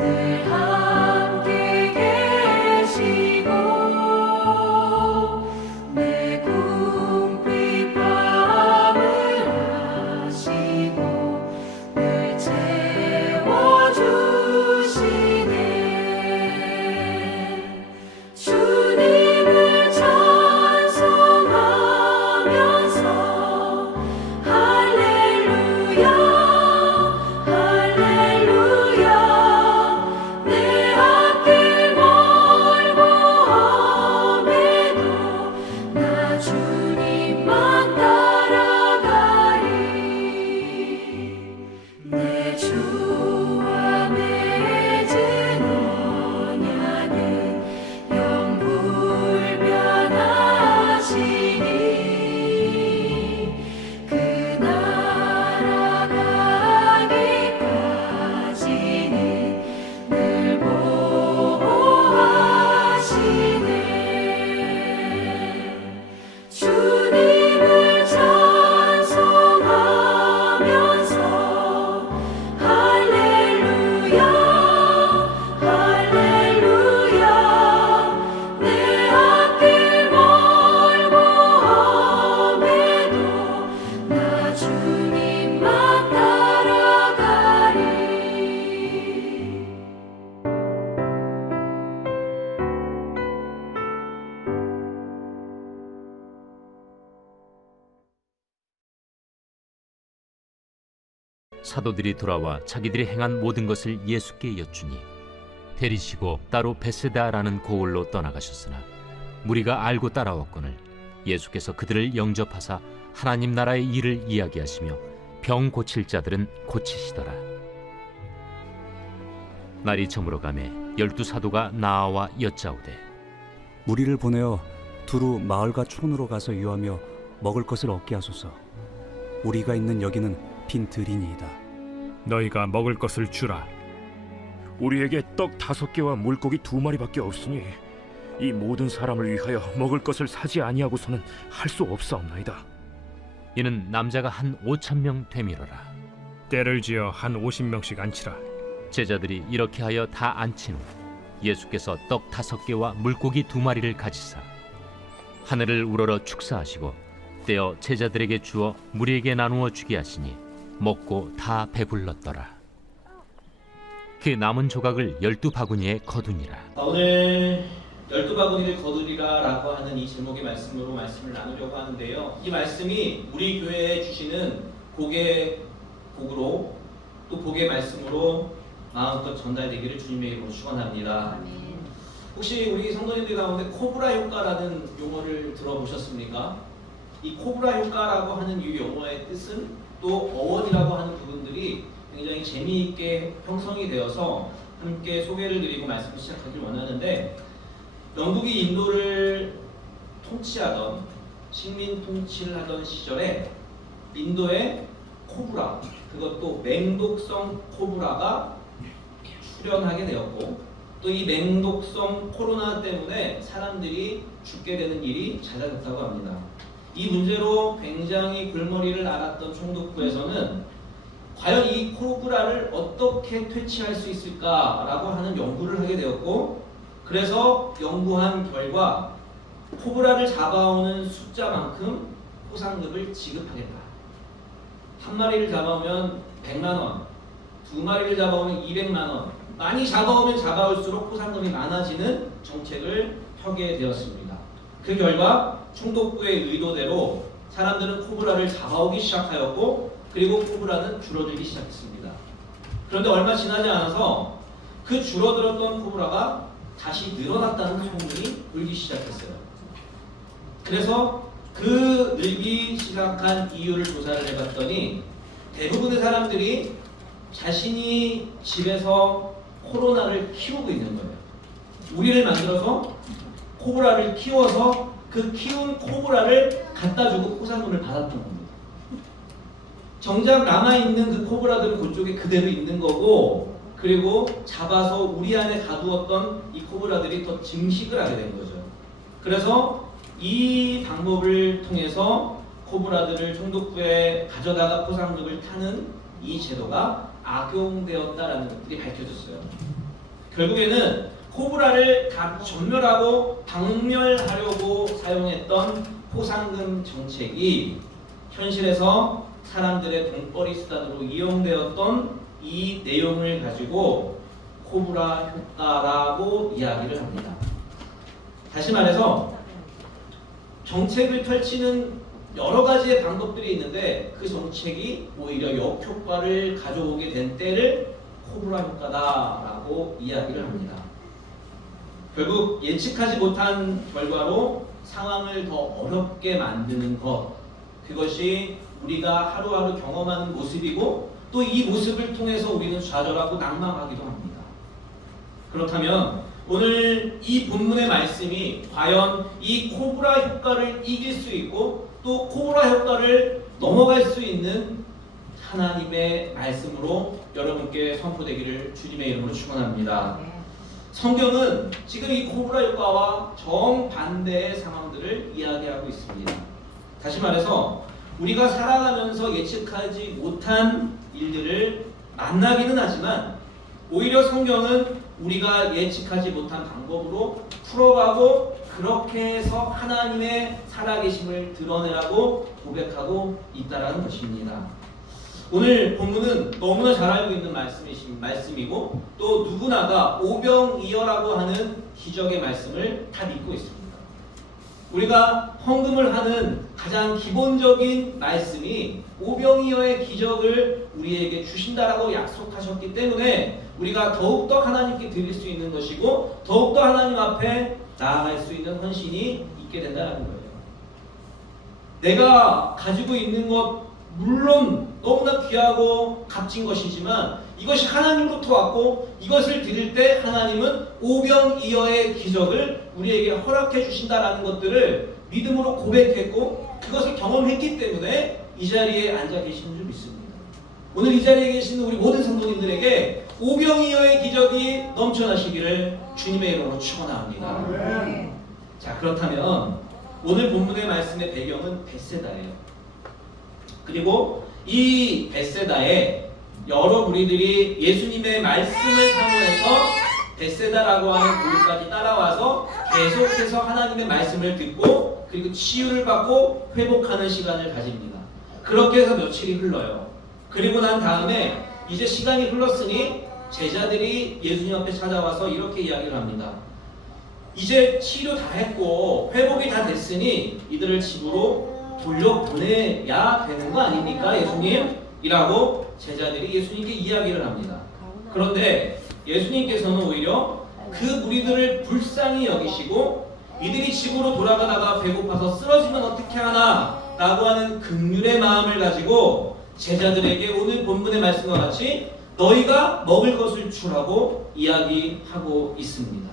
늘 함께 계시고 내 궁핍함을 아시고 늘 채워주시네. 주님을 찬송하면서 할렐루야 할렐루야. 내 앞길 멀고 험해도 나 주님만 따라가리. 내 주와 맺은 언약은 영불변하시니 그 나라 가기까지는 늘 보호하시네. 주님을 찬송하면서 할렐루야 할렐루야. 내 앞길 멀고 험해도 나 주님만 따라가리. 사도들이 돌아와 자기들이 행한 모든 것을 예수께 여쭈니 데리시고 따로 베세다라는 고을로 떠나가셨으나 무리가 알고 따라왔거늘 예수께서 그들을 영접하사 하나님 나라의 일을 이야기하시며 병 고칠 자들은 고치시더라. 날이 저물어가매 12사도가 나아와 여짜오되 무리를 보내어 두루 마을과 촌으로 가서 유하며 먹을 것을 얻게 하소서. 우리가 있는 여기는 빈 들이니이다. 너희가 먹을 것을 주라. 우리에게 떡 5개와 물고기 2마리밖에 없으니 이 모든 사람을 위하여 먹을 것을 사지 아니하고서는 할 수 없사옵나이다. 이는 남자가 한 5,000명 되밀어라. 때를 지어 한 50명씩 앉히라. 제자들이 이렇게 하여 다 앉힌 후 예수께서 떡 5개와 물고기 2마리를 가지사 하늘을 우러러 축사하시고 떼어 제자들에게 주어 무리에게 나누어 주게 하시니 먹고 다 배불렀더라. 그 남은 조각을 12바구니에 거두니라. 오늘 12바구니를 거두리라 라고 하는 이 제목의 말씀으로 말씀을 나누려고 하는데요. 이 말씀이 우리 교회에 주시는 복의 복으로 또 복의 말씀으로 마음껏 전달되기를 주님의 이름으로 축원합니다. 혹시 우리 성도님들 가운데 코브라 효과라는 용어를 들어보셨습니까? 이 코브라 효과라고 하는 이 용어의 뜻은 또 어원이라고 하는 부분들이 굉장히 재미있게 형성이 되어서 함께 소개를 드리고 말씀을 시작하길 원하는데, 영국이 인도를 통치하던 식민 통치를 하던 시절에 인도에 코브라, 그것도 맹독성 코브라가 출현하게 되었고, 또 이 맹독성 코로나 때문에 사람들이 죽게 되는 일이 잦아졌다고 합니다. 이 문제로 굉장히 골머리를 앓았던 총독부에서는 과연 이 코브라를 어떻게 퇴치할 수 있을까라고 하는 연구를 하게 되었고, 그래서 연구한 결과 코브라를 잡아오는 숫자만큼 포상금을 지급하겠다. 한 마리를 잡아오면 100만 원, 2마리를 잡아오면 200만 원, 많이 잡아오면 잡아올수록 포상금이 많아지는 정책을 펴게 되었습니다. 그 결과 총독부의 의도대로 사람들은 코브라를 잡아오기 시작하였고, 그리고 코브라는 줄어들기 시작했습니다. 그런데 얼마 지나지 않아서 그 줄어들었던 코브라가 다시 늘어났다는 소문이 돌기 시작했어요. 그래서 그 늘기 시작한 이유를 조사를 해봤더니 대부분의 사람들이 자신이 집에서 코로나를 키우고 있는 거예요. 우리를 만들어서 코브라를 키워서 그 키운 코브라를 갖다 주고 포상금을 받았던 겁니다. 정작 남아있는 그 코브라들은 그쪽에 그대로 있는 거고, 그리고 잡아서 우리 안에 가두었던 이 코브라들이 더 증식을 하게 된 거죠. 그래서 이 방법을 통해서 코브라들을 총독부에 가져다가 포상금을 타는 이 제도가 악용되었다라는 것들이 밝혀졌어요. 결국에는 코브라를 다 전멸하고 박멸하려고 사용했던 포상금 정책이 현실에서 사람들의 돈벌이 수단으로 이용되었던 이 내용을 가지고 코브라 효과라고 이야기를 합니다. 다시 말해서 정책을 펼치는 여러 가지의 방법들이 있는데 그 정책이 오히려 역효과를 가져오게 된 때를 코브라 효과다라고 이야기를 합니다. 결국 예측하지 못한 결과로 상황을 더 어렵게 만드는 것, 그것이 우리가 하루하루 경험하는 모습이고 또 이 모습을 통해서 우리는 좌절하고 낙망하기도 합니다. 그렇다면 오늘 이 본문의 말씀이 과연 이 코브라 효과를 이길 수 있고 또 코브라 효과를 넘어갈 수 있는 하나님의 말씀으로 여러분께 선포되기를 주님의 이름으로 축원합니다. 성경은 지금 이 코브라 효과와 정반대의 상황들을 이야기하고 있습니다. 다시 말해서 우리가 살아가면서 예측하지 못한 일들을 만나기는 하지만 오히려 성경은 우리가 예측하지 못한 방법으로 풀어가고 그렇게 해서 하나님의 살아계심을 드러내라고 고백하고 있다라는 것입니다. 오늘 본문은 너무나 잘 알고 있는 말씀이고 또 누구나가 오병이어라고 하는 기적의 말씀을 다 믿고 있습니다. 우리가 헌금을 하는 가장 기본적인 말씀이 오병이어의 기적을 우리에게 주신다라고 약속하셨기 때문에 우리가 더욱더 하나님께 드릴 수 있는 것이고 더욱더 하나님 앞에 나아갈 수 있는 헌신이 있게 된다는 거예요. 내가 가지고 있는 것 물론 너무나 귀하고 값진 것이지만 이것이 하나님부터 왔고 이것을 드릴 때 하나님은 오병이어의 기적을 우리에게 허락해 주신다라는 것들을 믿음으로 고백했고 그것을 경험했기 때문에 이 자리에 앉아 계시는 줄 믿습니다. 오늘 이 자리에 계시는 우리 모든 성도님들에게 오병이어의 기적이 넘쳐나시기를 주님의 이름으로 축원합니다. 자, 그렇다면 오늘 본문의 말씀의 배경은 벳세다예요. 그리고 이 벳세다에 여러 무리들이 예수님의 말씀을 사모해서 벳세다라고 하는 곳까지 따라와서 계속해서 하나님의 말씀을 듣고 그리고 치유를 받고 회복하는 시간을 가집니다. 그렇게 해서 며칠이 흘러요. 그리고 난 다음에 이제 시간이 흘렀으니 제자들이 예수님 앞에 찾아와서 이렇게 이야기를 합니다. 이제 치료 다 했고 회복이 다 됐으니 이들을 집으로 돌려보내야 되는 거 아닙니까 예수님? 이라고 제자들이 예수님께 이야기를 합니다. 그런데 예수님께서는 오히려 그 무리들을 불쌍히 여기시고 이들이 집으로 돌아가다가 배고파서 쓰러지면 어떻게 하나 라고 하는 긍휼의 마음을 가지고 제자들에게 오늘 본문의 말씀과 같이 너희가 먹을 것을 주라고 이야기하고 있습니다.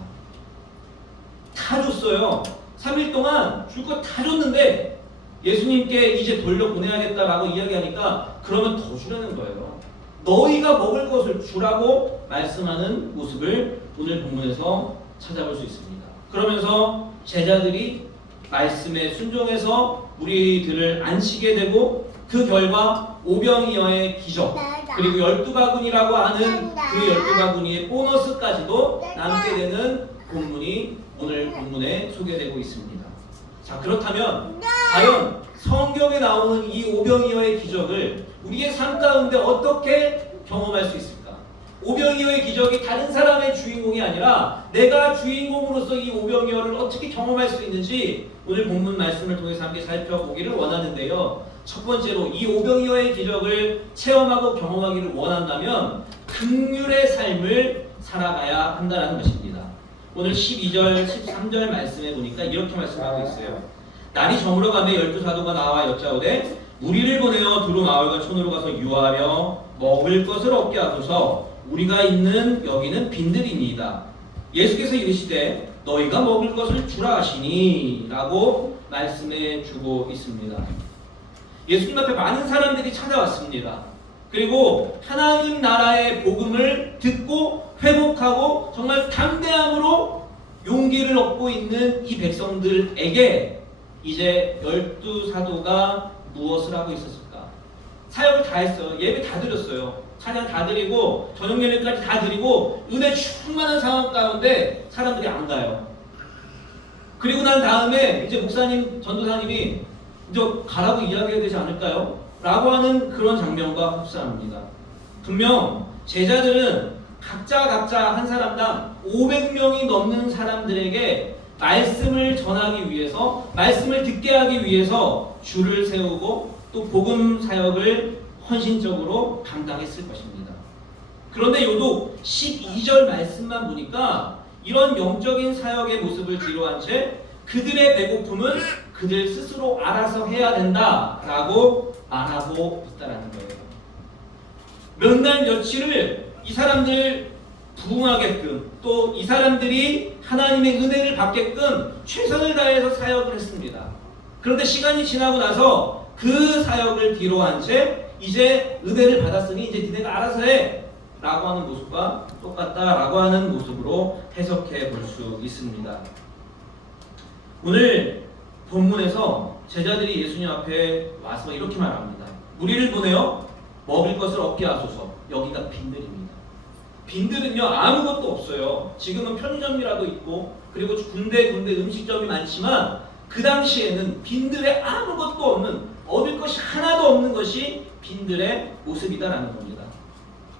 다 줬어요. 3일 동안 줄 거 다 줬는데 예수님께 이제 돌려보내야겠다라고 이야기하니까 그러면 더 주라는 거예요. 너희가 먹을 것을 주라고 말씀하는 모습을 오늘 본문에서 찾아볼 수 있습니다. 그러면서 제자들이 말씀에 순종해서 우리들을 안치게 되고 그 결과 오병이어의 기적 그리고 12바구니라고 하는 그 12바구니의 보너스까지도 남게 되는 본문이 오늘 본문에 소개되고 있습니다. 자, 그렇다면 과연 성경에 나오는 이 오병이어의 기적을 우리의 삶 가운데 어떻게 경험할 수 있을까? 오병이어의 기적이 다른 사람의 주인공이 아니라 내가 주인공으로서 이 오병이어를 어떻게 경험할 수 있는지 오늘 본문 말씀을 통해서 함께 살펴보기를 원하는데요. 첫 번째로 이 오병이어의 기적을 체험하고 경험하기를 원한다면 긍휼의 삶을 살아가야 한다는 것입니다. 오늘 12절, 13절 말씀에 보니까 이렇게 말씀하고 있어요. 날이 저물어가며 12사도가 나와 여짜오되 무리를 보내어 두루 마을과 촌으로 가서 유하며 먹을 것을 얻게 하소서 우리가 있는 여기는 빈들이니이다. 예수께서 이르시되 너희가 먹을 것을 주라 하시니 라고 말씀해 주고 있습니다. 예수님 앞에 많은 사람들이 찾아왔습니다. 그리고 하나님 나라의 복음을 듣고 회복하고 정말 담대함으로 용기를 얻고 있는 이 백성들에게 이제 12사도가 무엇을 하고 있었을까? 사역을 다 했어요. 예배 다 드렸어요. 찬양 다 드리고 저녁 예배까지 다 드리고 은혜 충만한 상황 가운데 사람들이 안 가요. 그리고 난 다음에 이제 목사님, 전도사님이 이제 가라고 이야기해야 되지 않을까요? 라고 하는 그런 장면과 흡사합니다. 분명 제자들은 각자 한 사람당 500명이 넘는 사람들에게 말씀을 전하기 위해서, 말씀을 듣게 하기 위해서 줄을 세우고 또 복음 사역을 헌신적으로 감당했을 것입니다. 그런데 요도 12절 말씀만 보니까 이런 영적인 사역의 모습을 뒤로한 채 그들의 배고픔은 그들 스스로 알아서 해야 된다라고 말하고 있다라는 거예요. 몇 날 며칠을 이 사람들 부응하게끔 또 이 사람들이 하나님의 은혜를 받게끔 최선을 다해서 사역을 했습니다. 그런데 시간이 지나고 나서 그 사역을 뒤로한 채 이제 은혜를 받았으니 이제 니네가 알아서 해 라고 하는 모습과 똑같다라고 하는 모습으로 해석해 볼 수 있습니다. 오늘 본문에서 제자들이 예수님 앞에 와서 이렇게 말합니다. 우리를 보내어 먹을 것을 얻게 하소서. 여기가 빈들입니다. 빈들은요 아무것도 없어요. 지금은 편의점이라도 있고 그리고 군데 음식점이 많지만 그 당시에는 빈들에 아무것도 없는, 얻을 것이 하나도 없는 것이 빈들의 모습이다라는 겁니다.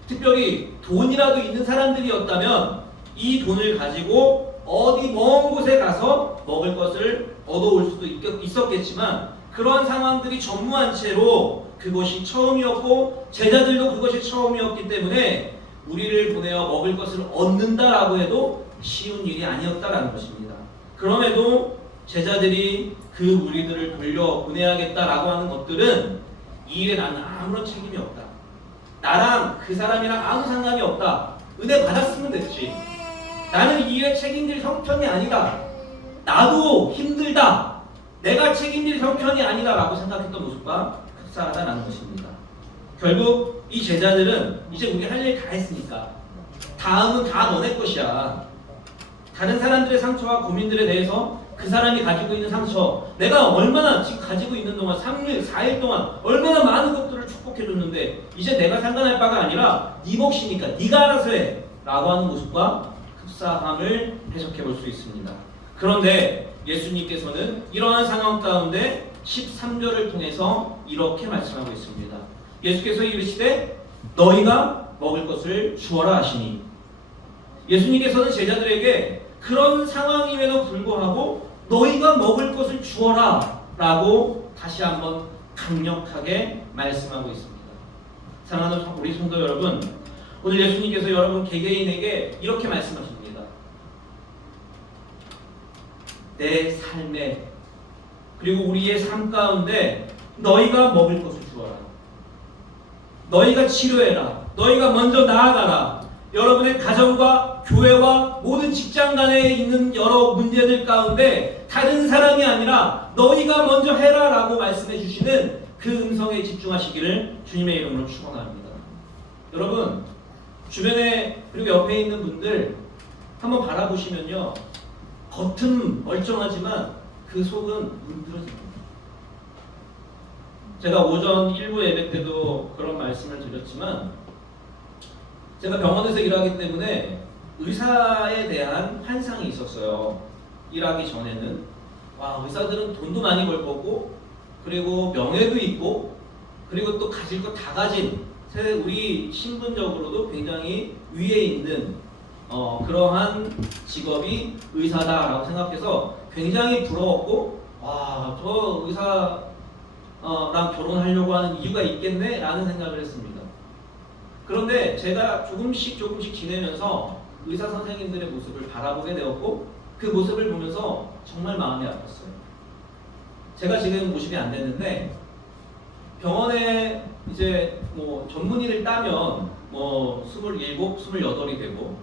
특별히 돈이라도 있는 사람들이었다면 이 돈을 가지고 어디 먼 곳에 가서 먹을 것을 얻어올 수도 있었겠지만 그러한 상황들이 전무한 채로 그것이 처음이었고 제자들도 그것이 처음이었기 때문에 우리를 보내어 먹을 것을 얻는다라고 해도 쉬운 일이 아니었다라는 것입니다. 그럼에도 제자들이 그 무리들을 돌려 보내야겠다라고 하는 것들은 이 일에 나는 아무런 책임이 없다. 나랑 그 사람이랑 아무 상관이 없다. 은혜 받았으면 됐지. 나는 이 일에 책임질 형편이 아니다. 나도 힘들다. 내가 책임질 형편이 아니다 라고 생각했던 모습과 흡사하다는 것입니다. 결국 이 제자들은 이제 우리 할 일 다 했으니까 다음은 다 너네 것이야. 다른 사람들의 상처와 고민들에 대해서 그 사람이 가지고 있는 상처, 내가 얼마나 지금 가지고 있는 동안 3일, 4일 동안 얼마나 많은 것들을 축복해줬는데 이제 내가 상관할 바가 아니라 네 몫이니까 네가 알아서 해 라고 하는 모습과 흡사함을 해석해 볼 수 있습니다. 그런데 예수님께서는 이러한 상황 가운데 13절을 통해서 이렇게 말씀하고 있습니다. 예수께서 이르시되 너희가 먹을 것을 주어라 하시니, 예수님께서는 제자들에게 그런 상황임에도 불구하고 너희가 먹을 것을 주어라 라고 다시 한번 강력하게 말씀하고 있습니다. 사랑하는 우리 성도 여러분, 오늘 예수님께서 여러분 개개인에게 이렇게 말씀하십니다. 내 삶에 그리고 우리의 삶 가운데 너희가 먹을 것을 주어라. 너희가 치료해라. 너희가 먼저 나아가라. 여러분의 가정과 교회와 모든 직장 간에 있는 여러 문제들 가운데 다른 사람이 아니라 너희가 먼저 해라 라고 말씀해 주시는 그 음성에 집중하시기를 주님의 이름으로 축원합니다. 여러분 주변에 그리고 옆에 있는 분들 한번 바라보시면요, 겉은 멀쩡하지만 그 속은 문드러집니다. 제가 오전 1부 예배 때도 그런 말씀을 드렸지만 제가 병원에서 일하기 때문에 의사에 대한 환상이 있었어요. 일하기 전에는 와, 의사들은 돈도 많이 벌 거고 그리고 명예도 있고 그리고 또 가질 거 다 가진, 우리 신분적으로도 굉장히 위에 있는 그러한 직업이 의사다라고 생각해서 굉장히 부러웠고, 와, 저 의사랑 결혼하려고 하는 이유가 있겠네 라는 생각을 했습니다. 그런데 제가 조금씩 지내면서 의사 선생님들의 모습을 바라보게 되었고 그 모습을 보면서 정말 마음이 아팠어요. 제가 지금 모집이 안 됐는데 병원에 이제 뭐 전문의를 따면 뭐 27, 28이 되고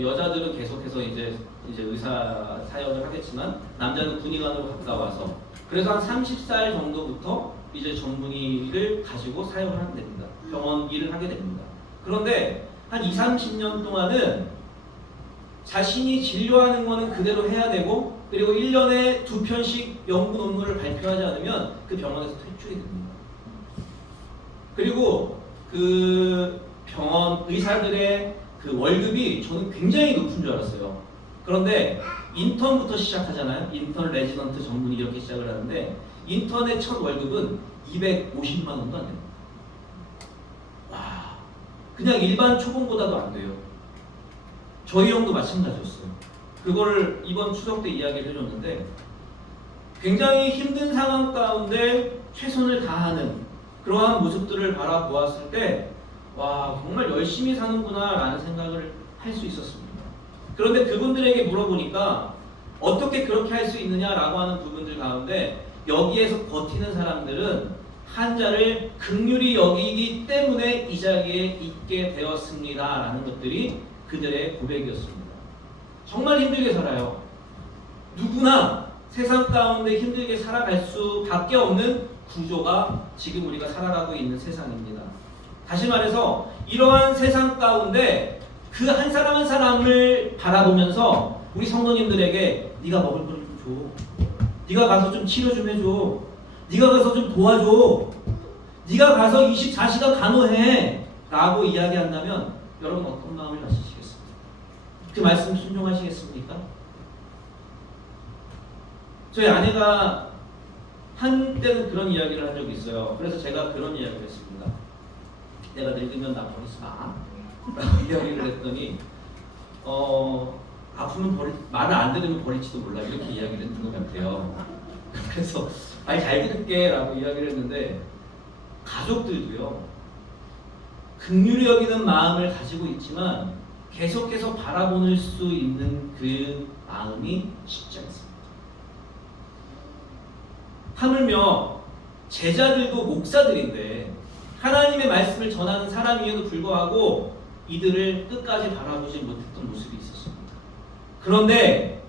여자들은 계속해서 이제 의사 사역을 하겠지만 남자는 군의관으로 갔다 와서 그래서 한 30살 정도부터 이제 전문의를 가지고 사역을 하게 됩니다. 병원 일을 하게 됩니다. 그런데 한 20, 30년 동안은 자신이 진료하는 거는 그대로 해야 되고 그리고 1년에 2편씩 연구 논문을 발표하지 않으면 그 병원에서 퇴출이 됩니다. 그리고 그 병원 의사들의 그 월급이 저는 굉장히 높은 줄 알았어요. 그런데 인턴부터 시작하잖아요. 인턴, 레지던트, 전문의 이렇게 시작을 하는데 인턴의 첫 월급은 250만 원도 안 됩니다. 와, 그냥 일반 초봉보다도 안 돼요. 저희 형도 마찬가지였어요. 그거를 이번 추석 때 이야기를 해줬는데 굉장히 힘든 상황 가운데 최선을 다하는 그러한 모습들을 바라보았을 때 와, 정말 열심히 사는구나 라는 생각을 할 수 있었습니다. 그런데 그분들에게 물어보니까 어떻게 그렇게 할 수 있느냐라고 하는 부분들 가운데 여기에서 버티는 사람들은 한자를 긍휼히 여기기 때문에 이 자리에 있게 되었습니다 라는 것들이 그들의 고백이었습니다. 정말 힘들게 살아요. 누구나 세상 가운데 힘들게 살아갈 수밖에 없는 구조가 지금 우리가 살아가고 있는 세상입니다. 다시 말해서 이러한 세상 가운데 그 한 사람 한 사람을 바라보면서 우리 성도님들에게 네가 먹을 걸 좀 줘. 네가 가서 좀 치료 좀 해줘. 네가 가서 좀 도와줘. 네가 가서 24시간 간호해 라고 이야기한다면 여러분 어떤 마음을 가지시겠습니까? 그 말씀 순종하시겠습니까? 저희 아내가 한때는 그런 이야기를 한 적이 있어요. 그래서 제가 그런 이야기를 했습니다. 내가 늙으면 나 버리지 마 라고 이야기를 했더니 아프면 말을 안 들으면 버릴지도 몰라 이렇게 이야기를 했던 것 같아요. 그래서 아니 잘 들을게 라고 이야기를 했는데 가족들도요 긍휼히 여기는 마음을 가지고 있지만 계속해서 바라보는 수 있는 그 마음이 쉽지 않습니다. 하물며 제자들도 목사들인데 하나님의 말씀을 전하는 사람임에도 불구하고 이들을 끝까지 바라보지 못했던 모습이 있었습니다. 그런데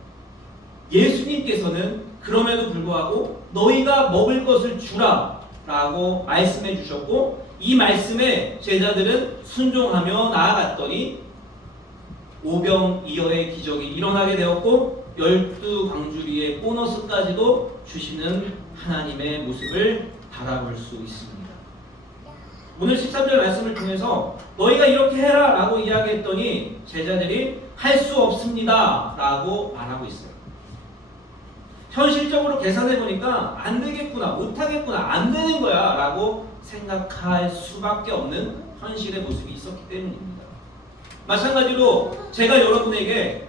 예수님께서는 그럼에도 불구하고 너희가 먹을 것을 주라 라고 말씀해 주셨고 이 말씀에 제자들은 순종하며 나아갔더니 오병이어의 기적이 일어나게 되었고 12광주리의 보너스까지도 주시는 하나님의 모습을 바라볼 수 있습니다. 오늘 13절 말씀을 통해서 너희가 이렇게 해라 라고 이야기했더니 제자들이 할 수 없습니다 라고 말하고 있어요. 현실적으로 계산해 보니까 안 되겠구나, 못 하겠구나, 안 되는 거야 라고 생각할 수밖에 없는 현실의 모습이 있었기 때문입니다. 마찬가지로 제가 여러분에게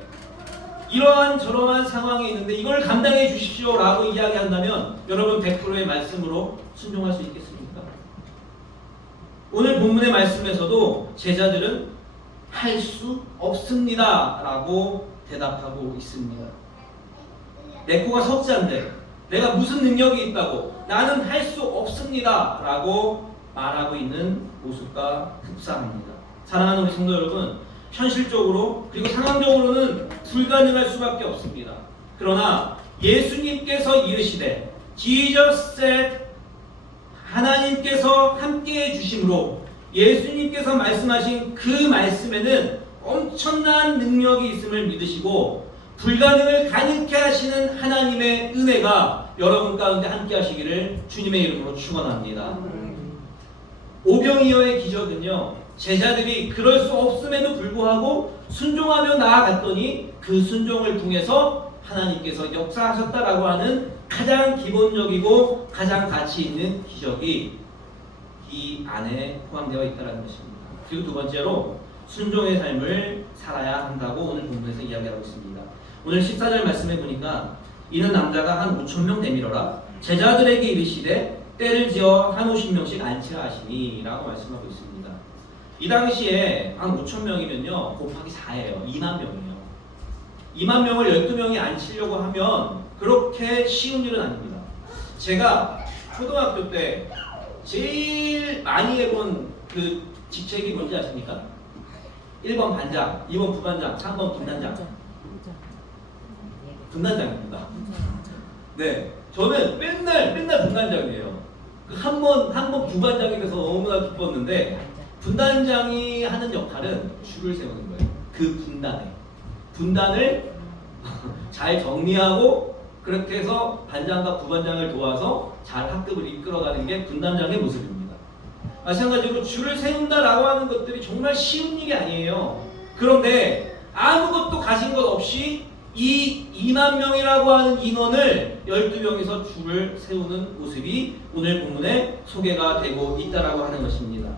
이러한 저러한 상황이 있는데 이걸 감당해 주십시오 라고 이야기한다면 여러분 100%의 말씀으로 순종할 수 있겠습니까? 오늘 본문의 말씀에서도 제자들은 할 수 없습니다 라고 대답하고 있습니다. 내 코가 석자인데 내가 무슨 능력이 있다고 나는 할 수 없습니다 라고 말하고 있는 모습과 흡사합니다. 사랑하는 우리 성도 여러분, 현실적으로 그리고 상황적으로는 불가능할 수밖에 없습니다. 그러나 예수님께서 이르시되 Jesus said 하나님께서 함께해 주심으로 예수님께서 말씀하신 그 말씀에는 엄청난 능력이 있음을 믿으시고 불가능을 가능케 하시는 하나님의 은혜가 여러분 가운데 함께 하시기를 주님의 이름으로 축원합니다. 오병이어의 기적은요 제자들이 그럴 수 없음에도 불구하고 순종하며 나아갔더니 그 순종을 통해서 하나님께서 역사하셨다라고 하는 가장 기본적이고 가장 가치 있는 기적이 이 안에 포함되어 있다는 것입니다. 그리고 두 번째로 순종의 삶을 살아야 한다고 오늘 본문에서 이야기하고 있습니다. 오늘 14절 말씀해 보니까 이는 남자가 한 5,000명 되밀어라 제자들에게 이르시되 때를 지어 한 50명씩 안치라 하시니 라고 말씀하고 있습니다. 이 당시에 한 5,000명이면요 곱하기 4예요. 2만 명이에요. 2만 명을 12명이 앉히려고 하면 그렇게 쉬운 일은 아닙니다. 제가 초등학교 때 제일 많이 해본 그 직책이 뭔지 아십니까? 1번 반장, 2번 부반장, 3번 분단장. 분단장입니다. 네, 저는 맨날 분단장이에요. 한 번 부반장이 돼서 너무나 기뻤는데 분단장이 하는 역할은 줄을 세우는 거예요. 그 분단을 잘 정리하고 그렇게 해서 반장과 부반장을 도와서 잘 학급을 이끌어가는 게 분단장의 모습입니다. 마찬가지로 줄을 세운다라고 하는 것들이 정말 쉬운 일이 아니에요. 그런데 아무것도 가진 것 없이 이 2만 명이라고 하는 인원을 12명이서 줄을 세우는 모습이 오늘 본문에 소개가 되고 있다라고 하는 것입니다.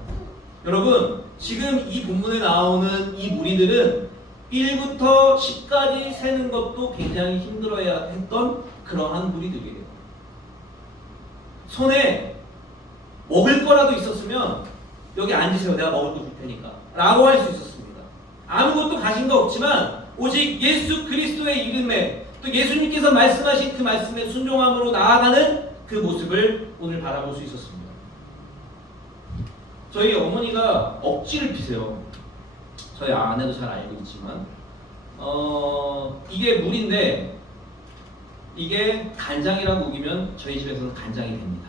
여러분, 지금 이 본문에 나오는 이 무리들은 1부터 10까지 세는 것도 굉장히 힘들어야 했던 그러한 무리들이에요. 손에 먹을 거라도 있었으면 여기 앉으세요. 내가 먹을 거 줄 테니까 라고 할 수 있었습니다. 아무것도 가진 거 없지만 오직 예수 그리스도의 이름에 또 예수님께서 말씀하신 그 말씀에 순종함으로 나아가는 그 모습을 오늘 바라볼 수 있었습니다. 저희 어머니가 억지를 피세요. 저희 아내도 잘 알고 있지만 이게 물인데 이게 간장이라고 우기면 저희 집에서는 간장이 됩니다.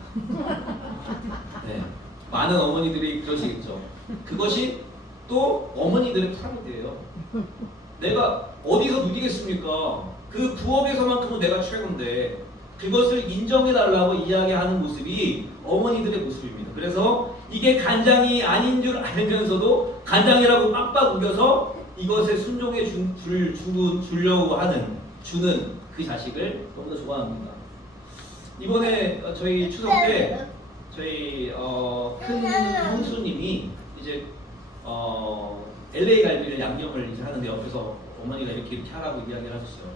네, 많은 어머니들이 그러시겠죠. 그것이 또 어머니들의 프라이드예요. 내가 어디서 누리겠습니까? 그 부업에서만큼은 내가 최고인데 그것을 인정해달라고 이야기하는 모습이 어머니들의 모습입니다. 그래서 이게 간장이 아닌 줄 알면서도 간장이라고 빡빡 우겨서 이것에 순종해 주려고 주는 그 자식을 너무나 좋아합니다. 이번에 저희 추석 때 저희 큰 형수님이 이제 LA 갈비를 양념을 이제 하는데 옆에서 어머니가 이렇게 하라고 이야기를 하셨어요.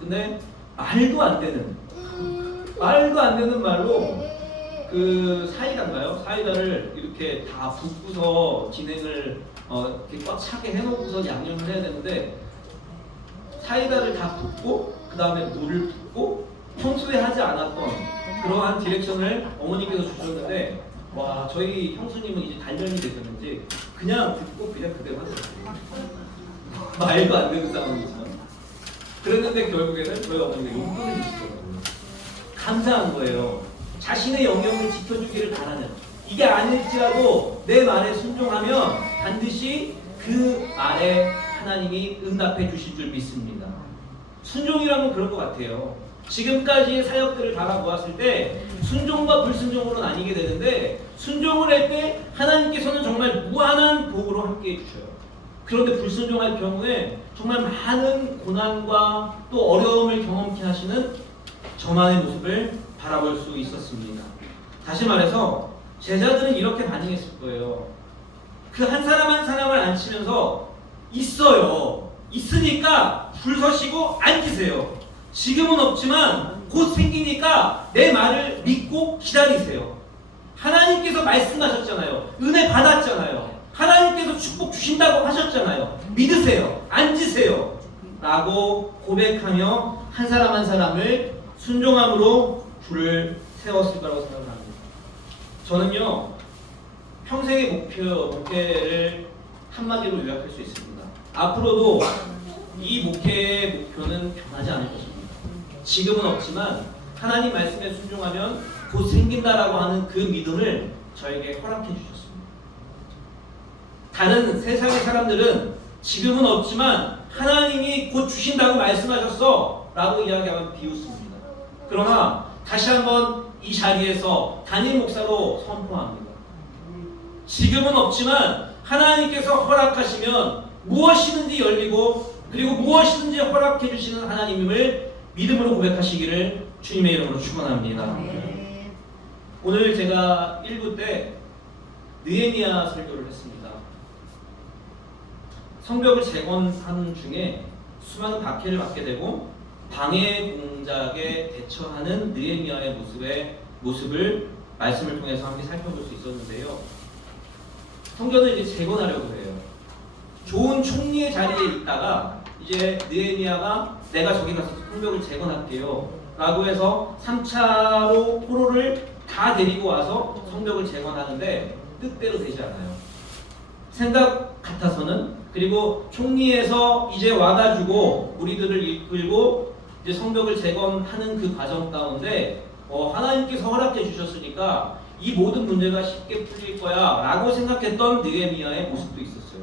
근데 말도 안 되는 말로 그 사이다인가요? 사이다를 이렇게 다 붓고서 진행을 이렇게 꽉 차게 해놓고서 양념을 해야 되는데 사이다를 다 붓고 그 다음에 물을 붓고 평소에 하지 않았던 그러한 디렉션을 어머니께서 주셨는데 와, 저희 형수님은 이제 단련이 되셨는지 그냥 붓고 그냥 그대로 하더라고요. 말도 안 되는 상황이지만 그랬는데 결국에는 저희 어머니가 용돈을 주시더라고요. 감사한 거예요. 자신의 영역을 지켜주기를 바라는, 이게 아닐지라도 내 말에 순종하면 반드시 그 말에 하나님이 응답해 주실 줄 믿습니다. 순종이란 건 그런 것 같아요. 지금까지의 사역들을 바라보았을 때 순종과 불순종으로 나뉘게 되는데 순종을 할 때 하나님께서는 정말 무한한 복으로 함께 해주셔요. 그런데 불순종할 경우에 정말 많은 고난과 또 어려움을 경험케 하시는 저만의 모습을 바라볼 수 있었습니다. 다시 말해서 제자들은 이렇게 반응했을 거예요. 그 한 사람 한 사람을 앉히면서 있어요. 있으니까 줄 서시고 앉으세요. 지금은 없지만 곧 생기니까 내 말을 믿고 기다리세요. 하나님께서 말씀하셨잖아요. 은혜 받았잖아요. 하나님께서 축복 주신다고 하셨잖아요. 믿으세요. 앉으세요. 라고 고백하며 한 사람 한 사람을 순종함으로 줄을 세웠을 거라고 생각합니다. 저는요, 평생의 목회를 한마디로 요약할 수 있습니다. 앞으로도 이 목회의 목표는 변하지 않을 것입니다. 지금은 없지만 하나님 말씀에 순종하면 곧 생긴다라고 하는 그 믿음을 저에게 허락해 주셨습니다. 다른 세상의 사람들은 지금은 없지만 하나님이 곧 주신다고 말씀하셨어 라고 이야기하면 비웃습니다. 그러나 다시 한번 이 자리에서 담임 목사로 선포합니다. 지금은 없지만 하나님께서 허락하시면 무엇이든지 열리고 그리고 무엇이든지 허락해 주시는 하나님임을 믿음으로 고백하시기를 주님의 이름으로 축원합니다. 오늘 제가 1부 때 느헤미야 설교를 했습니다. 성벽을 재건하는 중에 수많은 박해를 받게 되고 방해 공작에 대처하는 느헤미야의 모습을 말씀을 통해서 함께 살펴볼 수 있었는데요. 성전을 이제 재건하려고 해요. 좋은 총리의 자리에 있다가 이제 느헤미야가 내가 저기 가서 성벽을 재건할게요 라고 해서 3차로 포로를 다 데리고 와서 성벽을 재건하는데 뜻대로 되지 않아요. 생각 같아서는, 그리고 총리에서 이제 와가지고 우리들을 이끌고 이제 성벽을 재건하는 그 과정 가운데 하나님께서 허락해 주셨으니까 이 모든 문제가 쉽게 풀릴 거야 라고 생각했던 느헤미야의 모습도 있었어요.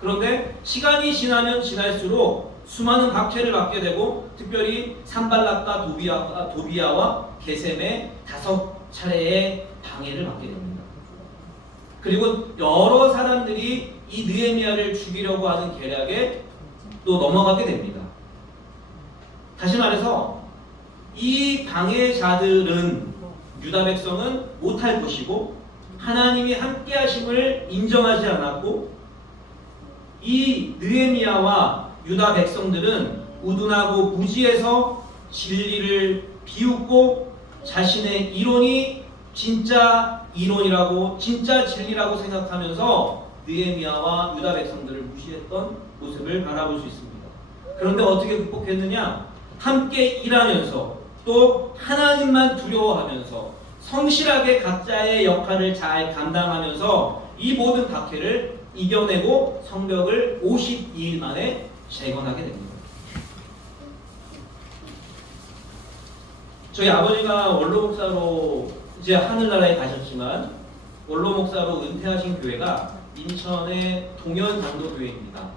그런데 시간이 지나면 지날수록 수많은 박해를 받게 되고 특별히 산발락과 도비야와 게셈의 5차례의 방해를 받게 됩니다. 그리고 여러 사람들이 이 느헤미야를 죽이려고 하는 계략에 또 넘어가게 됩니다. 다시 말해서 이 방해자들은 유다 백성은 못할 것이고 하나님이 함께 하심을 인정하지 않았고 이 느헤미야와 유다 백성들은 우둔하고 무지해서 진리를 비웃고 자신의 이론이 진짜 이론이라고 진짜 진리라고 생각하면서 느헤미야와 유다 백성들을 무시했던 모습을 바라볼 수 있습니다. 그런데 어떻게 극복했느냐? 함께 일하면서 또 하나님만 두려워하면서 성실하게 각자의 역할을 잘 감당하면서 이 모든 박해를 이겨내고 성벽을 52일 만에 재건하게 됩니다. 저희 아버지가 원로 목사로 이제 하늘나라에 가셨지만 원로 목사로 은퇴하신 교회가 인천의 동현 장로교회입니다.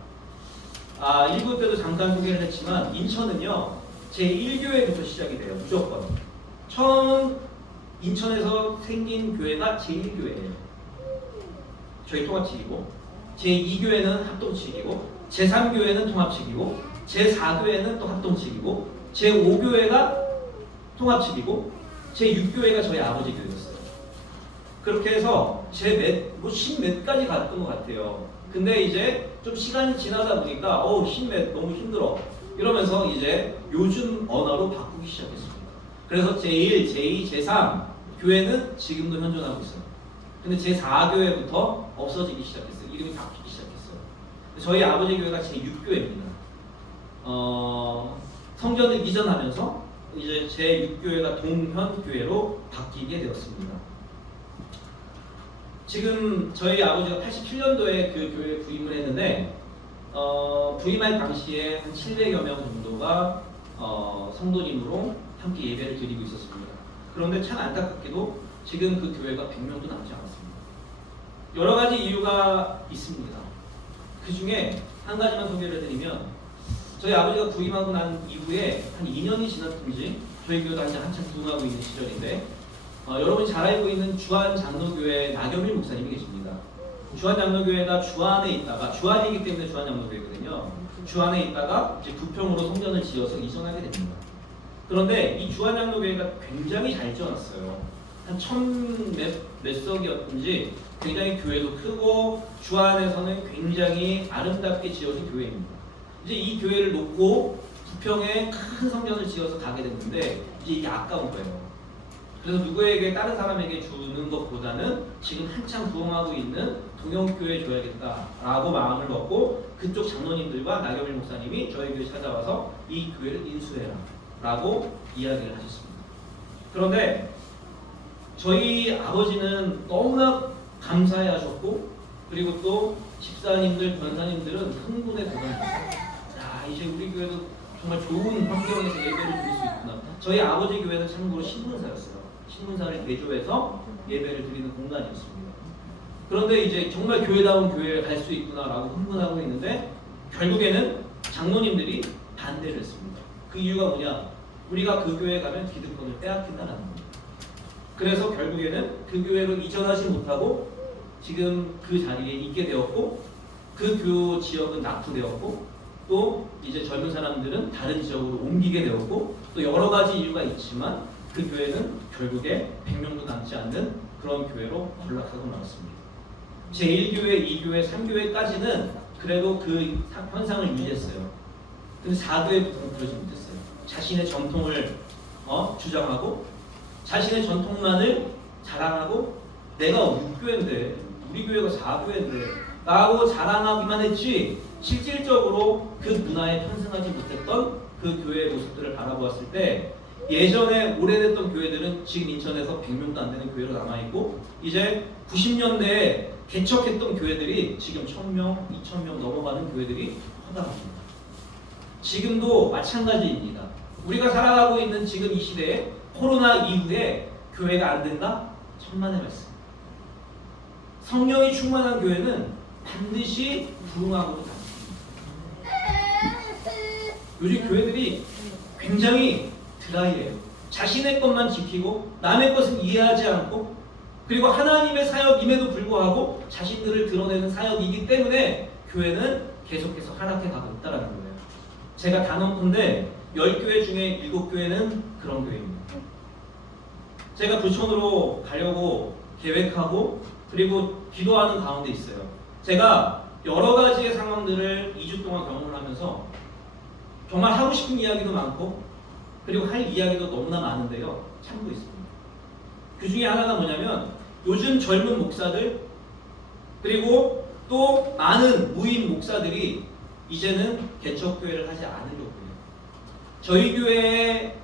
1부 때도 잠깐 소개를 했지만 인천은요 제1교회부터 시작이 돼요. 무조건 처음 인천에서 생긴 교회가 제1교회예요. 저희 통합측이고 제2교회는 합동측이고 제3교회는 통합측이고 제4교회는 또 합동측이고 제5교회가 통합측이고 제6교회가 저희 아버지 교회였어요. 그렇게 해서 십 몇 가지 갔던 것 같아요. 근데 이제 좀 시간이 지나다 보니까 십몇 너무 힘들어 이러면서 이제 요즘 언어로 바꾸기 시작했습니다. 그래서 제1, 제2, 제3 교회는 지금도 현존하고 있어요. 근데 제4교회부터 없어지기 시작했어요. 이름이 바뀌기 시작했어요. 저희 아버지 교회가 제6교회입니다. 성전을 이전하면서 이제 제6교회가 동현교회로 바뀌게 되었습니다. 지금 저희 아버지가 87년도에 그 교회에 부임을 했는데 부임할 당시에 한 700여 명 정도가 성도님으로 함께 예배를 드리고 있었습니다. 그런데 참 안타깝게도 지금 그 교회가 100명도 남지 않았습니다. 여러 가지 이유가 있습니다. 그 중에 한 가지만 소개를 드리면 저희 아버지가 부임하고 난 이후에 한 2년이 지났든지 저희 교회도 한참 부흥하고 있는 시절인데 여러분이 잘 알고 있는 주한 장로교회 나겸일 목사님이 계십니다. 주한 장로교회가 주안에 있다가 주안이기 때문에 주한 장로교회거든요. 주안에 있다가 이제 부평으로 성전을 지어서 이전하게 됩니다. 그런데 이 주한 장로교회가 굉장히 잘 지어놨어요. 한 1000몇 석이었든지 굉장히 교회도 크고 주안에서는 굉장히 아름답게 지어진 교회입니다. 이제 이 교회를 놓고 부평에 큰 성전을 지어서 가게 됐는데 이제 이게 아까운 거예요. 그래서 누구에게 다른 사람에게 주는 것보다는 지금 한참 부흥하고 있는 동영교회에 줘야겠다라고 마음을 먹고 그쪽 장로님들과 나겸일 목사님이 저희 교회 찾아와서 이 교회를 인수해라 라고 이야기를 하셨습니다. 그런데 저희 아버지는 너무나 감사해 하셨고 그리고 또 집사님들, 권사님들은 흥분에 도달했어요. 이제 우리 교회도 정말 좋은 환경에서 예배를 드릴 수 있구나. 저희 아버지 교회는 참고로 신문사였어요. 신문사를 개조해서 예배를 드리는 공간이었습니다. 그런데 이제 정말 교회다운 교회에 갈 수 있구나라고 흥분하고 있는데 결국에는 장로님들이 반대를 했습니다. 그 이유가 뭐냐? 우리가 그 교회에 가면 기득권을 빼앗긴다는 겁니다. 그래서 결국에는 그 교회로 이전하지 못하고 지금 그 자리에 있게 되었고 그 교 지역은 납부되었고 또 이제 젊은 사람들은 다른 지역으로 옮기게 되었고 또 여러 가지 이유가 있지만 그 교회는 결국에 100명도 남지 않는 그런 교회로 전락하고 나왔습니다. 제1교회, 2교회, 3교회까지는 그래도 그 현상을 유지했어요. 근데 4교회부터는 그러지 못했어요. 자신의 전통을 주장하고 자신의 전통만을 자랑하고 내가 6교회인데 우리 교회가 4교회인데 라고 자랑하기만 했지 실질적으로 그 문화에 편승하지 못했던 그 교회의 모습들을 바라보았을 때 예전에 오래됐던 교회들은 지금 인천에서 100명도 안 되는 교회로 남아있고 이제 90년대에 개척했던 교회들이 지금 1000명, 2000명 넘어가는 교회들이 허다합니다. 지금도 마찬가지입니다. 우리가 살아가고 있는 지금 이 시대에 코로나 이후에 교회가 안 된다? 천만의 말씀. 성령이 충만한 교회는 반드시 부흥하고 다. 요즘 교회들이 굉장히 드라이해요. 자신의 것만 지키고 남의 것은 이해하지 않고 그리고 하나님의 사역임에도 불구하고 자신들을 드러내는 사역이기 때문에 교회는 계속해서 하락해 가고 있다는 거예요. 제가 단언컨대 10교회 중에 7교회는 그런 교회입니다. 제가 부천으로 가려고 계획하고 그리고 기도하는 가운데 있어요. 제가 여러 가지의 상황들을 2주 동안 경험을 하면서 정말 하고 싶은 이야기도 많고 그리고 할 이야기도 너무나 많은데요. 참고 있습니다. 그 중에 하나가 뭐냐면 요즘 젊은 목사들 그리고 또 많은 무인 목사들이 이제는 개척교회를 하지 않으려고 해요. 저희 교회에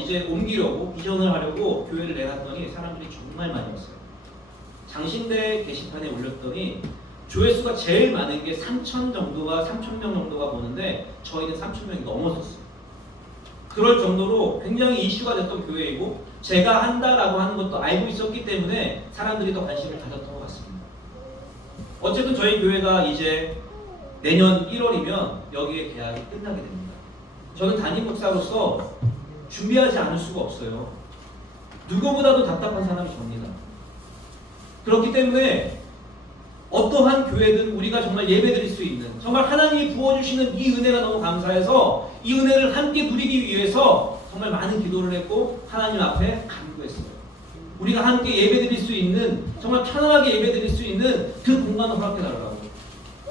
이제 옮기려고 이전을 하려고 교회를 내놨더니 사람들이 정말 많이 왔어요. 장신대 게시판에 올렸더니 조회수가 제일 많은 게 3,000 정도가 3,000명 정도가 보는데 저희는 3,000명이 넘어섰어요. 그럴 정도로 굉장히 이슈가 됐던 교회이고 제가 한다라고 하는 것도 알고 있었기 때문에 사람들이 더 관심을 가졌던 것 같습니다. 어쨌든 저희 교회가 이제 내년 1월이면 여기에 계약이 끝나게 됩니다. 저는 담임 목사로서 준비하지 않을 수가 없어요. 누구보다도 답답한 사람이 접니다. 그렇기 때문에 어떠한 교회든 우리가 정말 예배드릴 수 있는 정말 하나님이 부어주시는 이 은혜가 너무 감사해서 이 은혜를 함께 누리기 위해서 정말 많은 기도를 했고 하나님 앞에 간구했어요. 우리가 함께 예배드릴 수 있는 정말 편안하게 예배드릴 수 있는 그 공간을 허락해달라고.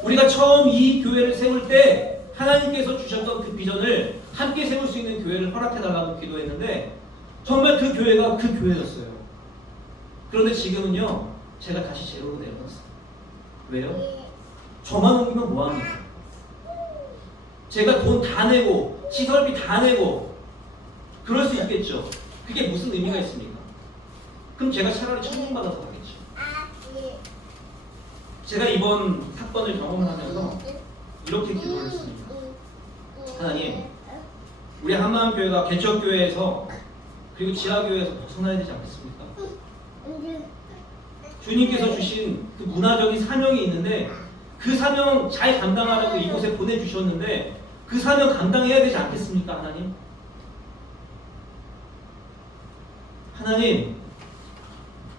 우리가 처음 이 교회를 세울 때 하나님께서 주셨던 그 비전을 함께 세울 수 있는 교회를 허락해달라고 기도했는데 정말 그 교회가 그 교회였어요. 그런데 지금은요 제가 다시 제로로 내려갔어요. 왜요? 저만 옮기면 뭐합니까? 제가 돈 다 내고 시설비 다 내고 그럴 수 있겠죠. 그게 무슨 의미가 있습니까? 그럼 제가 차라리 천명받아서 가겠죠. 제가 이번 사건을 경험하면서 이렇게 기도를 했습니다. 하나님, 우리 한마음교회가 개척교회에서 그리고 지하교회에서 벗어나야 되지 않겠습니까? 주님께서 주신 그 문화적인 사명이 있는데 그 사명 잘 감당하라고 이곳에 보내주셨는데 그 사명 감당해야 되지 않겠습니까? 하나님? 하나님,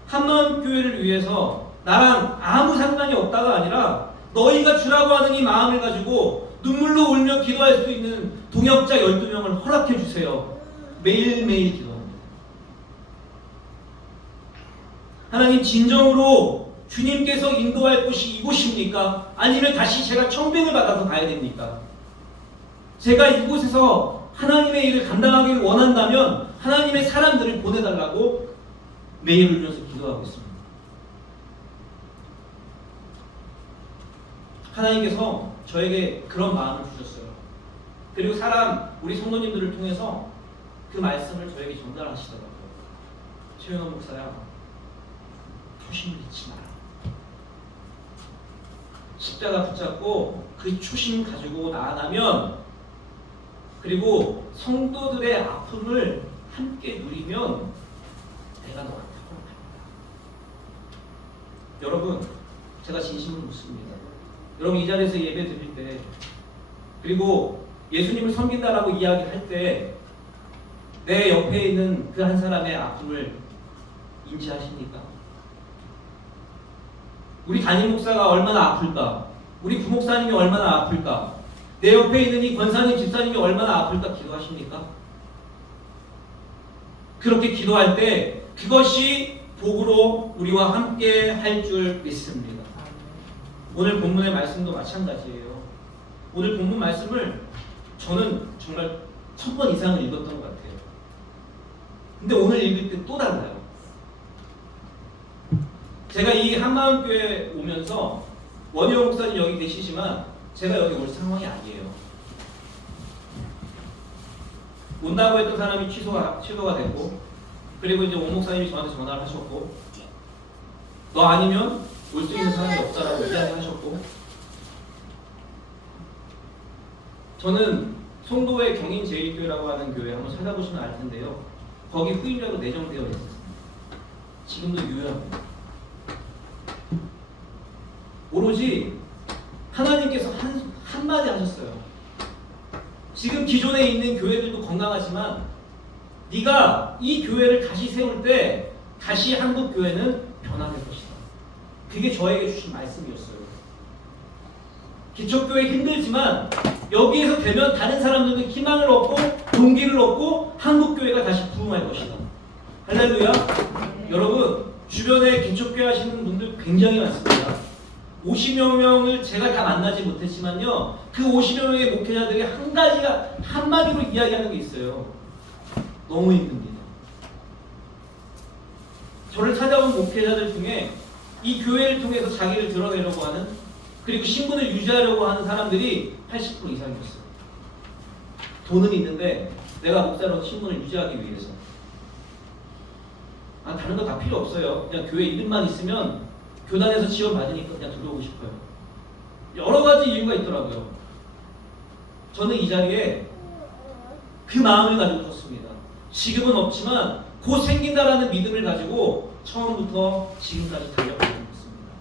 한마음교회를 위해서 나랑 아무 상관이 없다가 아니라 너희가 주라고 하는 이 마음을 가지고 눈물로 울며 기도할 수 있는 동역자 12명을 허락해 주세요. 매일매일 기도합니다. 하나님, 진정으로 주님께서 인도할 곳이 이곳입니까? 아니면 다시 제가 청빙을 받아서 가야 됩니까? 제가 이곳에서 하나님의 일을 감당하기를 원한다면 하나님의 사람들을 보내달라고 매일 울면서 기도하고 있습니다. 하나님께서 저에게 그런 마음을 주셨어요. 그리고 우리 성도님들을 통해서 그 말씀을 저에게 전달하시더라고요. 최윤호 목사야, 초심을 잊지 마라. 십자가 붙잡고 그 초심 가지고 나아가면 그리고 성도들의 아픔을 함께 누리면 내가 너한테 허락합니다. 여러분, 제가 진심으로 묻습니다. 여러분 이 자리에서 예배 드릴 때 그리고 예수님을 섬긴다라고 이야기할 때 내 옆에 있는 그 한 사람의 아픔을 인지하십니까? 우리 담임 목사가 얼마나 아플까? 우리 부목사님이 얼마나 아플까? 내 옆에 있는 이 권사님, 집사님이 얼마나 아플까 기도하십니까? 그렇게 기도할 때 그것이 복으로 우리와 함께 할 줄 믿습니다. 오늘 본문의 말씀도 마찬가지예요. 오늘 본문 말씀을 저는 정말 1000번 이상을 읽었던 것 같아요. 근데 오늘 읽을 때 또 달라요. 제가 이 한마음교회 오면서 원효 목사님 여기 계시지만 제가 여기 올 상황이 아니에요. 온다고 했던 사람이 취소가 됐고 그리고 이제 원 목사님이 저한테 전화를 하셨고 너 아니면 올 수 있는 사람이 없다라고 이야기하셨고 저는 송도의 경인제일교회라고 하는 교회 한번 찾아보시면 알 텐데요. 거기 후임자로 내정되어 있습니다. 지금도 유효합니다. 오로지 하나님께서 한마디 하셨어요. 지금 기존에 있는 교회들도 건강하지만 네가 이 교회를 다시 세울 때 다시 한국 교회는 변화될 것이다. 그게 저에게 주신 말씀이었어요. 기초교회 힘들지만 여기에서 되면 다른 사람들도 희망을 얻고 동기를 얻고 한국교회가 다시 부흥할 것이다. 할렐루야. 여러분 주변에 기초교회 하시는 분들 굉장히 많습니다. 50여 명을 제가 다 만나지 못했지만요, 그 50여 명의 목회자들이 한 가지가 한마디로 이야기하는 게 있어요. 너무 힘듭니다. 저를 찾아온 목회자들 중에 이 교회를 통해서 자기를 드러내려고 하는, 그리고 신분을 유지하려고 하는 사람들이 80% 이상이었어요. 돈은 있는데 내가 목사로 신분을 유지하기 위해서. 다른 거 다 필요 없어요. 그냥 교회 이름만 있으면 교단에서 지원 받으니까 그냥 들어오고 싶어요. 여러 가지 이유가 있더라고요. 저는 이 자리에 그 마음을 가지고 섰습니다. 지금은 없지만 곧 생긴다라는 믿음을 가지고 처음부터 지금까지 달려가고 있습니다.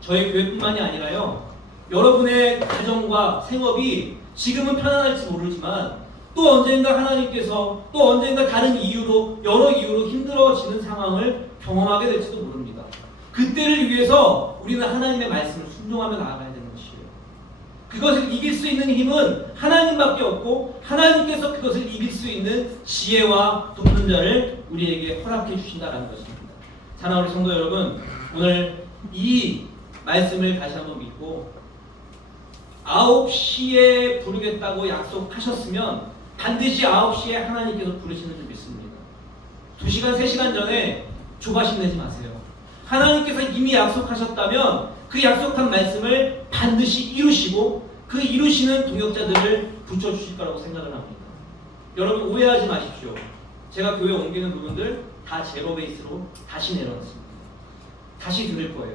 저희 교회뿐만이 아니라요, 여러분의 가정과 생업이 지금은 편안할지 모르지만 또 언젠가 하나님께서 또 언젠가 다른 이유로, 여러 이유로 힘들어지는 상황을 경험하게 될지도 모릅니다. 그때를 위해서 우리는 하나님의 말씀을 순종하며 나아가야 되는 것이에요. 그것을 이길 수 있는 힘은 하나님밖에 없고 하나님께서 그것을 이길 수 있는 지혜와 돕는 자를 우리에게 허락해 주신다는 것입니다. 사랑하는 성도 여러분, 오늘 이 말씀을 다시 한번 믿고 9시에 부르겠다고 약속하셨으면 반드시 9시에 하나님께서 부르시는 줄 믿습니다. 2시간, 3시간 전에 조바심 내지 마세요. 하나님께서 이미 약속하셨다면 그 약속한 말씀을 반드시 이루시고 그 이루시는 동역자들을 붙여주실 거라고 생각을 합니다. 여러분 오해하지 마십시오. 제가 교회 옮기는 부분들 다 제로 베이스로 다시 내려놨습니다. 다시 들을 거예요.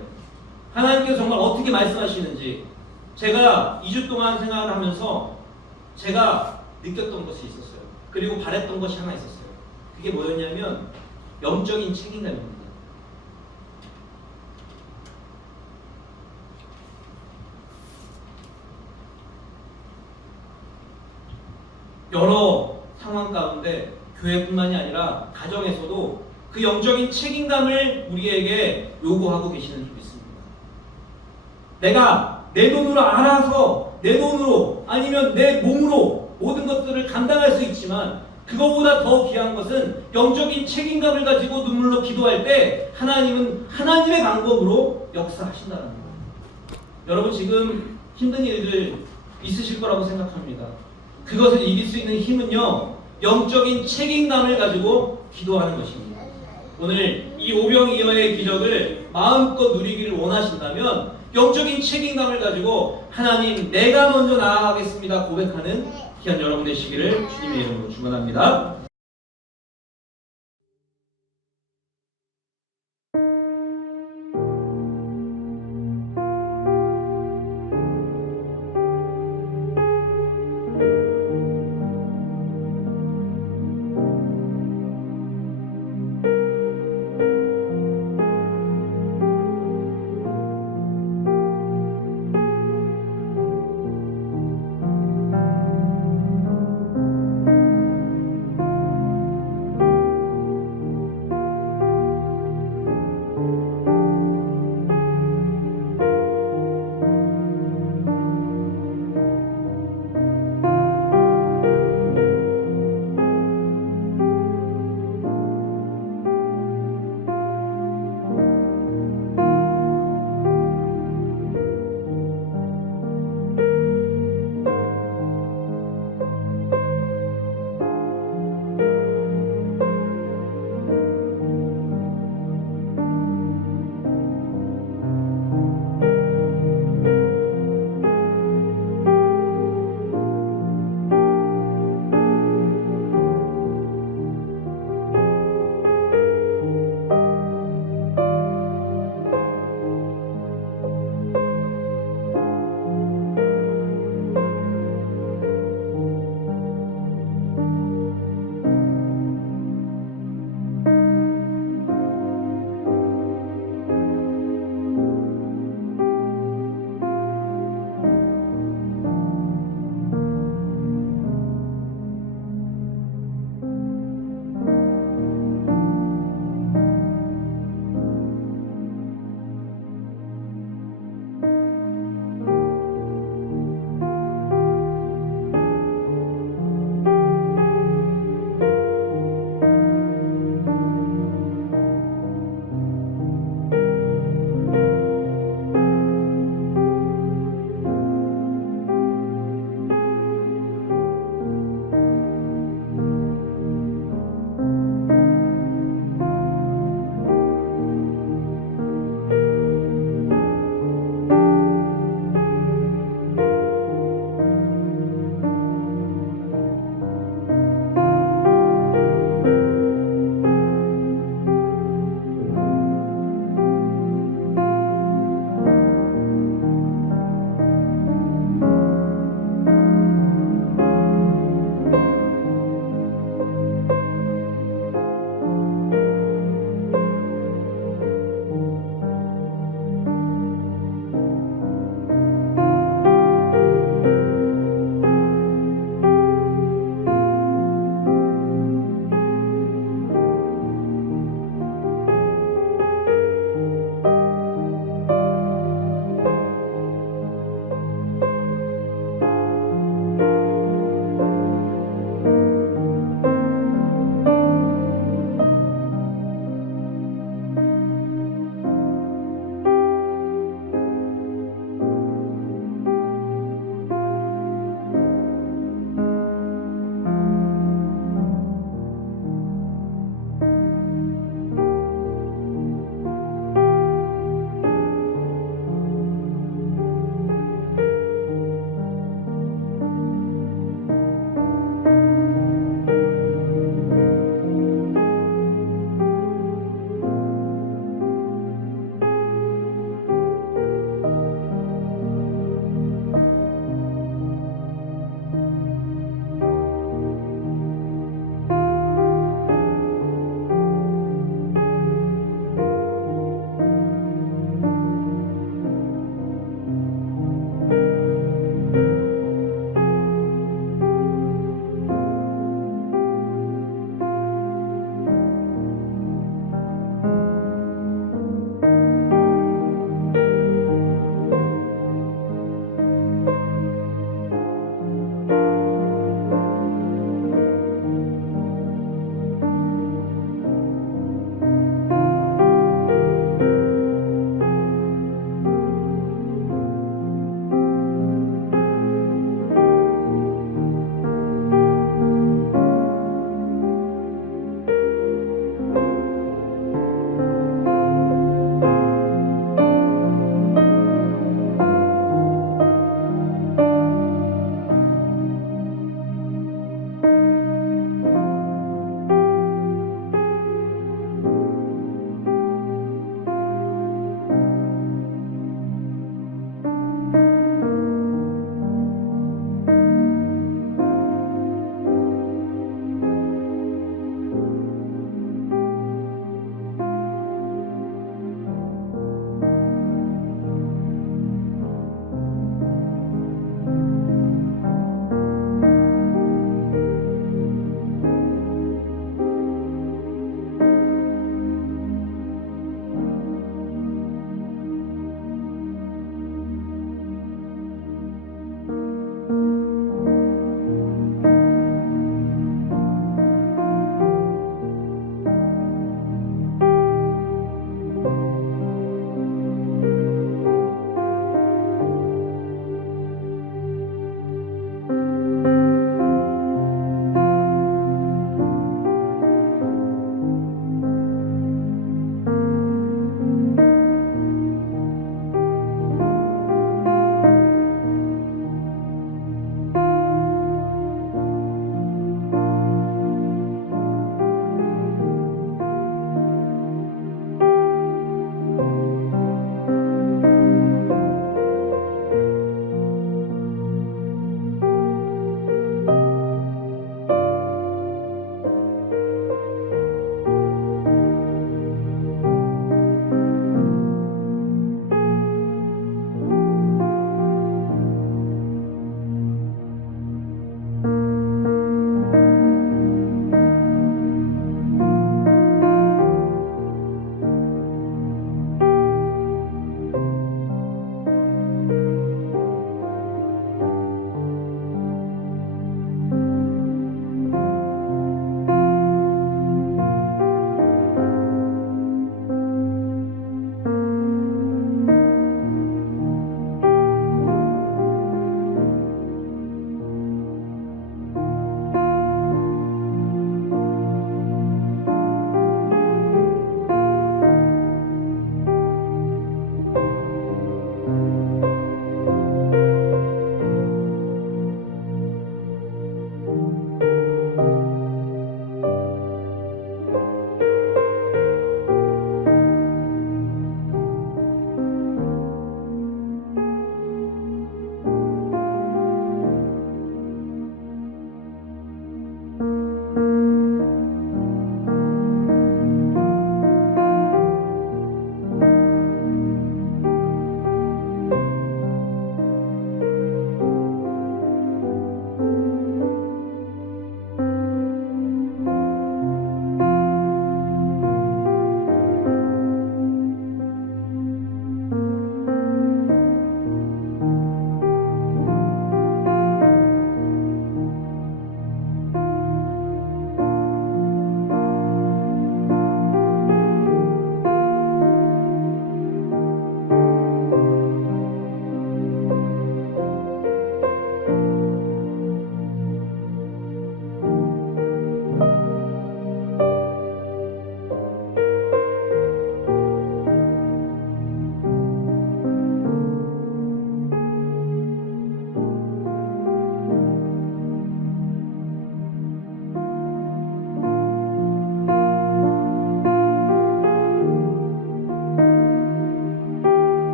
하나님께서 정말 어떻게 말씀하시는지 제가 2주 동안 생각을 하면서 제가 느꼈던 것이 있었어요. 그리고 바랬던 것이 하나 있었어요. 그게 뭐였냐면 영적인 책임감입니다. 여러 상황 가운데 교회뿐만이 아니라 가정에서도 그 영적인 책임감을 우리에게 요구하고 계시는 줄 믿습니다. 내가 내 돈으로 알아서 내 돈으로 아니면 내 몸으로 모든 것들을 감당할 수 있지만 그것보다 더 귀한 것은 영적인 책임감을 가지고 눈물로 기도할 때 하나님은 하나님의 방법으로 역사하신다는 거예요. 여러분 지금 힘든 일들 있으실 거라고 생각합니다. 그것을 이길 수 있는 힘은요, 영적인 책임감을 가지고 기도하는 것입니다. 오늘 이 오병이어의 기적을 마음껏 누리기를 원하신다면 영적인 책임감을 가지고 하나님 내가 먼저 나아가겠습니다 고백하는 귀한 여러분 되시기를 주님의 이름으로 축원합니다.